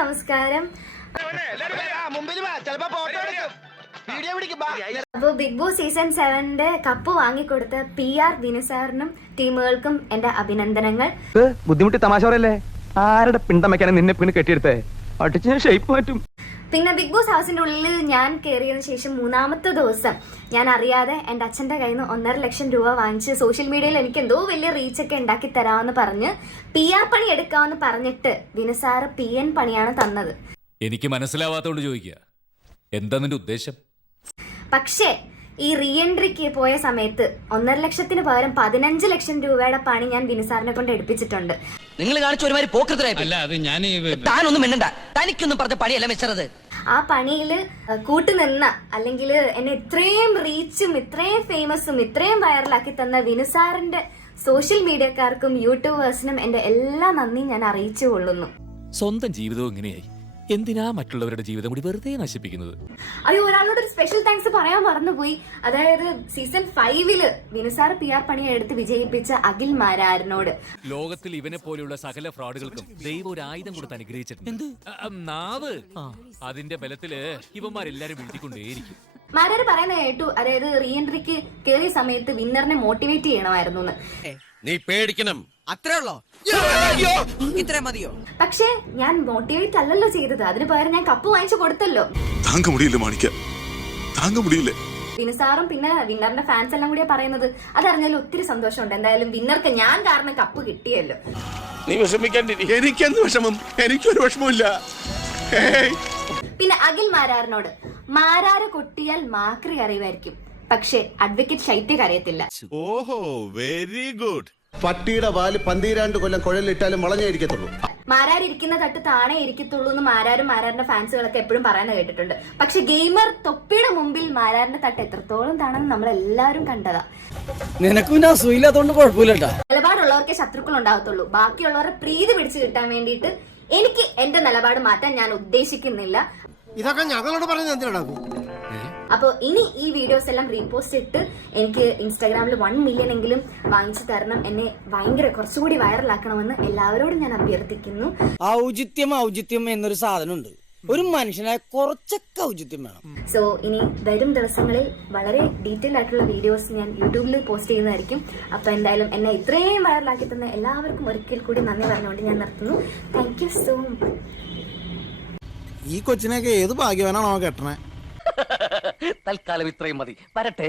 നമസ്കാരം. അപ്പോൾ Bigg Boss season 7 cup വാങ്ങിക്കൊടുത്ത PR വിനുസാറിനും ടീമുകൾക്കും എന്റെ അഭിനന്ദനങ്ങൾ. ബുദ്ധിമുട്ടി തമാശ പറയല്ലേ, ആരുടെ പിണ്ടമയ്ക്കാണ് നിന്നെ പിന്നെ കെട്ടിയെടുത്തേ, അടിച്ച് ഞാൻ ഷേപ്പ് മാറ്റും. പിന്നെ ബിഗ് ബോസ് ഹൗസിന്റെ ഉള്ളിൽ ഞാൻ കയറിയതിനു ശേഷം 3-ാമത്തെ ദിവസം ഞാൻ അറിയാതെ എന്റെ അച്ഛന്റെ കയ്യിൽ നിന്ന് 1.5 ലക്ഷം രൂപ വാങ്ങിച്ച് സോഷ്യൽ മീഡിയയിൽ എനിക്ക് എന്തോ വലിയ റീച്ചൊക്കെ ഉണ്ടാക്കി തരാമെന്ന് പറഞ്ഞ് PR പണി എടുക്കാമെന്ന് പറഞ്ഞിട്ട് വിനുസാറ് PN പണിയാണ് തന്നത്. എനിക്ക് മനസ്സിലാവാത്തോണ്ട് ചോദിക്കുക, എന്താ നിന്റെ ഉദ്ദേശം? പക്ഷേ ഈ റീ എൻട്രിക്ക് പോയ സമയത്ത് 1.5 ലക്ഷത്തിന് പകരം 15 ലക്ഷം രൂപയുടെ പണി ഞാൻ വിനുസാറിനെ കൊണ്ട് എടുപ്പിച്ചിട്ടുണ്ട്. നിങ്ങൾ കാണിച്ച ഒരുമാതിരി പോക്കത്തിലായിപ്പൊന്നും മിണ്ടണ്ട, തനിക്കൊന്നും പറഞ്ഞ പണിയല്ല മിച്ചറത്. ആ പണിയില് കൂട്ടുനിന്ന അല്ലെങ്കിൽ എന്നെ ഇത്രയും റീച്ചും ഇത്രയും ഫേമസും ഇത്രയും വൈറലാക്കി തന്ന വിനുസാറിന്റെ സോഷ്യൽ മീഡിയക്കാർക്കും യൂട്യൂബേഴ്സിനും എന്റെ എല്ലാ നന്ദിയും ഞാൻ അറിയിച്ചു കൊള്ളുന്നു. സ്വന്തം ജീവിതവും ഇങ്ങനെയായി, എന്തിനാ മറ്റുള്ളവരുടെ ജീവിതം കൂടി വെറുതെ നശിപ്പിക്കുന്നത്? അയ്യോ, ഒരാളോട് ഒരു സ്പെഷ്യൽ താങ്ക്സ് പറയാൻ മറന്നുപോയി. അതായത് സീസൺ 5 വിനുസാർ PR പണിയെ എടുത്ത് വിജയിപ്പിച്ച അഖിൽ മാരാരനോട്. ലോകത്തിൽ ഇവനെ പോലെയുള്ള സകല ഫ്രോഡുകൾക്കും ദൈവം ഒരു ആയുധം കൊടുത്ത് അനുഗ്രഹിച്ചിട്ടുണ്ട്, നാവ്. അതിന്റെ ബലത്തില് ഇവന്മാരെല്ലാരും വീഴ്ത്തിക്കൊണ്ടേയിരിക്കും. മാരാര് പറയുന്ന കേട്ടു, അതായത് റീ എൻട്രിക്ക് കയറിയ സമയത്ത് വിന്നറിനെ മോട്ടിവേറ്റ് ചെയ്യണമായിരുന്നു. നീ പേടിക്കണം, അത്രേ ഉള്ളോ? ഇത്ര മതിയോ? പക്ഷേ ഞാൻ മോട്ടിവേറ്റ് അല്ലല്ലോ ചെയ്തത്, അതിന് പകരം ഞാൻ കപ്പ് വാങ്ങിച്ചു കൊടുത്തല്ലോ. താങ്ക മുടിയില്ല മാണിക്ക, താങ്ക മുടിയില്ല. വിനുസാറും പിന്നെ വിന്നറിന്റെ ഫാൻസ് എല്ലാം കൂടിയാ പറയുന്നത്. അതറിഞ്ഞാലും ഒത്തിരി സന്തോഷമുണ്ട്. എന്തായാലും വിന്നർക്ക് ഞാൻ കാരണം കപ്പ് കിട്ടിയല്ലോ. നീ വിഷമിക്കാണ്ടിരി. എനിക്കെന്ത് വിഷമം? എനിക്കൊരു വിഷമമില്ല. പിന്നെ അഖിൽ മാരാറിനോട്, മാരാറ് കൊട്ടിയാൽ മാക്രി അറിയുമായിരിക്കും, പക്ഷെ അഡ്വക്കേറ്റ് ശൈത്യ അറിയത്തില്ല. ഓഹോ, വെരി ഗുഡ്. പട്ടിയുടെ വാല് 12 കൊല്ലം കുഴലിട്ടാലും വളഞ്ഞേ ഇരിക്കത്തുള്ളൂ. മാരാർ ഇരിക്കുന്ന തട്ട് താണേ ഇരിക്കത്തുള്ളൂ എന്ന് മാരാരും മാരാറിന്റെ ഫാൻസുകളൊക്കെ എപ്പോഴും പറയുന്നത് കേട്ടിട്ടുണ്ട്. പക്ഷെ ഗെയിമർ തൊപ്പിയുടെ മുമ്പിൽ മാരാറിന്റെ തട്ട് എത്രത്തോളം താണെന്ന് നമ്മൾ എല്ലാവരും കണ്ടതാ. നിനക്കും അസൂയില്ലാത്തോണ്ട് കുഴപ്പമില്ല. നിലപാടുള്ളവർക്കേ ശത്രുക്കൾ ഉണ്ടാകത്തുള്ളൂ. ബാക്കിയുള്ളവരെ പ്രീതി പിടിച്ചു കിട്ടാൻ വേണ്ടിയിട്ട് എനിക്ക് എന്റെ നിലപാട് മാറ്റാൻ ഞാൻ ഉദ്ദേശിക്കുന്നില്ല. ഇതൊക്കെ ഞങ്ങളോട് പറഞ്ഞത് എന്തിനാണ്? അപ്പോൾ ഇനി ഈ വീഡിയോസ് എല്ലാം റീപോസ്റ്റ് ഇട്ട് എനിക്ക് ഇൻസ്റ്റാഗ്രാമിൽ 1 മില്യൺ എങ്കിലും വാങ്ങിച്ചു തരണം. എന്നെ ഭയങ്കര കുറച്ചുകൂടി വൈറലാക്കണമെന്ന് എല്ലാവരോടും ഞാൻ അഭ്യർത്ഥിക്കുന്നു. ഔചിത്യം എന്നൊരു സാധനമുണ്ട്. ഒരു മനുഷ്യനായ കുറച്ചൊക്കെ ഔചിത്യം വേണം. സോ ഇനി വരും ദിവസങ്ങളിൽ വളരെ ഡീറ്റെയിൽ ആയിട്ടുള്ള വീഡിയോസ് ഞാൻ യൂട്യൂബിൽ പോസ്റ്റ് ചെയ്യുന്നതായിരിക്കും. അപ്പൊ എന്തായാലും എന്നെ ഇത്രയും വൈറലാക്കി തന്ന എല്ലാവർക്കും ഒരിക്കൽ കൂടി നന്ദി പറഞ്ഞുകൊണ്ട് ഞാൻ നിർത്തുന്നു. Thank you so much. ഈ കൊച്ചിനൊക്കെ ഏത് ഭാഗ്യവാനാണോ കെട്ടണേ? തൽക്കാലം ഇത്രയും മതി. വരട്ടെ.